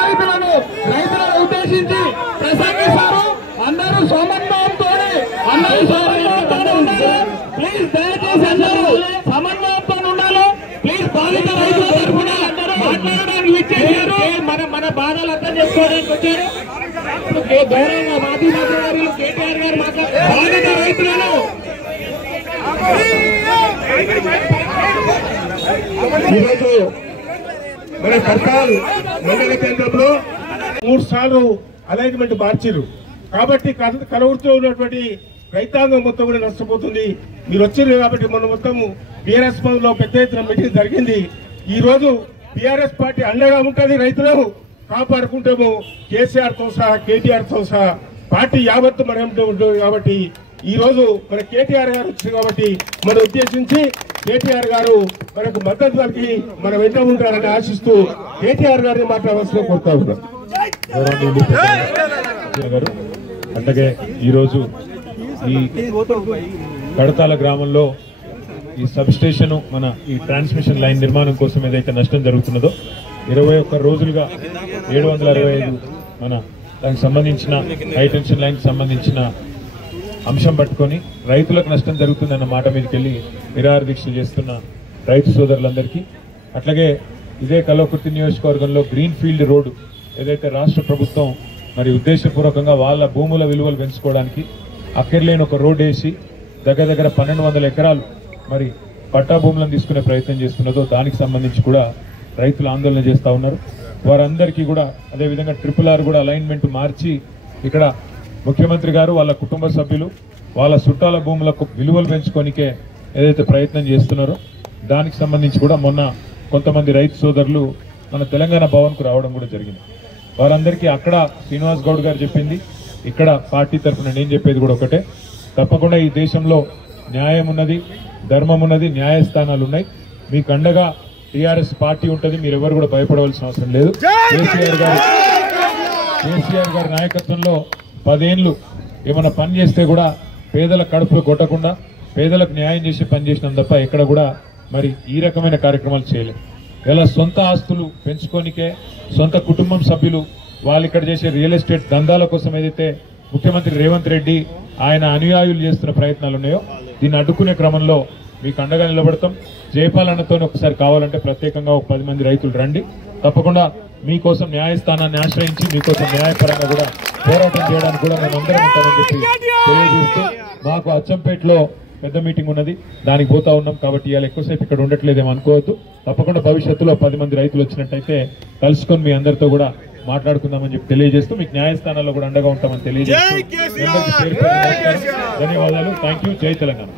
రైతులను ఉద్దేశించి ప్రసంగిస్తారు. అందరూ సమన్వయంతో ప్లీజ్ దయచేసి అందరూ సమన్వయంతో ఉండాలి. ప్లీజ్ బాధిత రైతుల తరఫున మాట్లాడడానికి ఇచ్చేసారు. మన బాధలు అర్థం చేసుకోవడానికి వచ్చారు. గౌరవంగా మాజీ మంత్రి గారు కేటీఆర్ గారు మాట్లాడారు. బాధిత రైతులను ఈరోజు మన పర్కాల్ మండల కేంద్రంలో 3 సార్లు అలైన్మెంట్ మార్చిరు. కాబట్టి కలవృత్తిలో ఉన్నటువంటి రైతాంగం మొత్తం కూడా నష్టపోతుంది. మీరు వచ్చారు కాబట్టి మొన్న మొత్తం టీఆర్ఎస్ లో పెద్ద ఎత్తున మీటింగ్ జరిగింది. ఈ రోజు టీఆర్ఎస్ పార్టీ అండగా ఉంటుంది. రైతులను కాపాడుకుంటాము. కేసీఆర్ తో సహా కేటీఆర్ తో సహా పార్టీ యావత్తు మన ఉంటుంది. కాబట్టి ఈ రోజు మన కేటీఆర్ గారు వచ్చారు కాబట్టి మనం ఉద్దేశించి కేటీఆర్ గారు మనకు మద్దతు కలిగి మన వెంట ఉంటారని ఆశిస్తూ కేటీఆర్ గారిని మాట్లాడవలసిన కోరుతా ఉన్నాం. అలాగే ఈరోజు ఈ కడతాల గ్రామంలో ఈ సబ్ స్టేషన్ మన ఈ ట్రాన్స్మిషన్ లైన్ నిర్మాణం కోసం ఏదైతే నష్టం జరుగుతున్నదో 21 రోజులుగా 765 మన దానికి సంబంధించిన హై టెన్షన్ లైన్ సంబంధించిన అంశం పట్టుకొని రైతులకు నష్టం జరుగుతుందన్న మాట మీదకి వెళ్ళి నిరాహార దీక్షలు చేస్తున్న రైతు సోదరులందరికీ, అట్లాగే ఇదే కల్వకుర్తి నియోజకవర్గంలో గ్రీన్ ఫీల్డ్ రోడ్డు ఏదైతే రాష్ట్ర ప్రభుత్వం మరి ఉద్దేశపూర్వకంగా వాళ్ళ భూముల విలువలు పెంచుకోవడానికి అక్కర్లేని ఒక రోడ్ వేసి దగ్గర 1200 ఎకరాలు మరి పట్టా భూములను తీసుకునే ప్రయత్నం చేస్తున్నదో దానికి సంబంధించి కూడా రైతులు ఆందోళన చేస్తూ ఉన్నారు. వారందరికీ కూడా అదేవిధంగా RRR కూడా అలైన్మెంట్ మార్చి ఇక్కడ ముఖ్యమంత్రి గారు వాళ్ళ కుటుంబ సభ్యులు వాళ్ళ చుట్టాల భూములకు విలువలు పెంచుకోనికే ఏదైతే ప్రయత్నం చేస్తున్నారో దానికి సంబంధించి కూడా మొన్న కొంతమంది రైతు సోదరులు మన తెలంగాణ భవన్కు రావడం కూడా జరిగింది. వారందరికీ అక్కడ శ్రీనివాస్ గౌడ్ గారు చెప్పింది, ఇక్కడ పార్టీ తరఫున నేను చెప్పేది కూడా ఒకటే, తప్పకుండా ఈ దేశంలో న్యాయం ఉన్నది, ధర్మం ఉన్నది, న్యాయస్థానాలు ఉన్నాయి. మీకు అండగా టీఆర్ఎస్ పార్టీ ఉంటుంది. మీరు ఎవరు కూడా భయపడవలసిన అవసరం లేదు. కేసీఆర్ గారి నాయకత్వంలో 10 ఏళ్ళు ఏమైనా పని చేస్తే కూడా పేదల కడుపులు కొట్టకుండా పేదలకు న్యాయం చేసి పని చేసినాం తప్ప ఎక్కడ కూడా మరి ఈ రకమైన కార్యక్రమాలు చేయలేదు. ఇలా సొంత ఆస్తులు పెంచుకోనికే సొంత కుటుంబం సభ్యులు వాళ్ళు ఇక్కడ చేసే రియల్ ఎస్టేట్ దందాల కోసం ఏదైతే ముఖ్యమంత్రి రేవంత్ రెడ్డి ఆయన అనుయాయులు చేస్తున్న ప్రయత్నాలు ఉన్నాయో దీన్ని అడ్డుకునే క్రమంలో మీకు అండగా నిలబడతాం. జయపాలన్నతో ఒకసారి కావాలంటే ప్రత్యేకంగా ఒక 10 మంది రైతులు రండి. తప్పకుండా మీకోసం న్యాయస్థానాన్ని ఆశ్రయించి మీకోసం న్యాయపరంగా కూడా పోరాటం చేయడానికి కూడా మేము అందరం ఉంటామని చెప్పి తెలియజేస్తూ, మాకు అచ్చంపేటలో పెద్ద మీటింగ్ ఉన్నది, దానికి పోతా ఉన్నాం. కాబట్టి ఇవాళ ఎక్కువసేపు ఇక్కడ ఉండట్లేదేమో అనుకోవద్దు. తప్పకుండా భవిష్యత్తులో 10 మంది రైతులు వచ్చినట్టయితే కలుసుకొని మీ అందరితో కూడా మాట్లాడుకుందామని చెప్పి తెలియజేస్తూ మీకు న్యాయస్థానాల్లో కూడా అండగా ఉంటామని తెలియజేస్తూ ధన్యవాదాలు. Thank you. జై తెలంగాణ.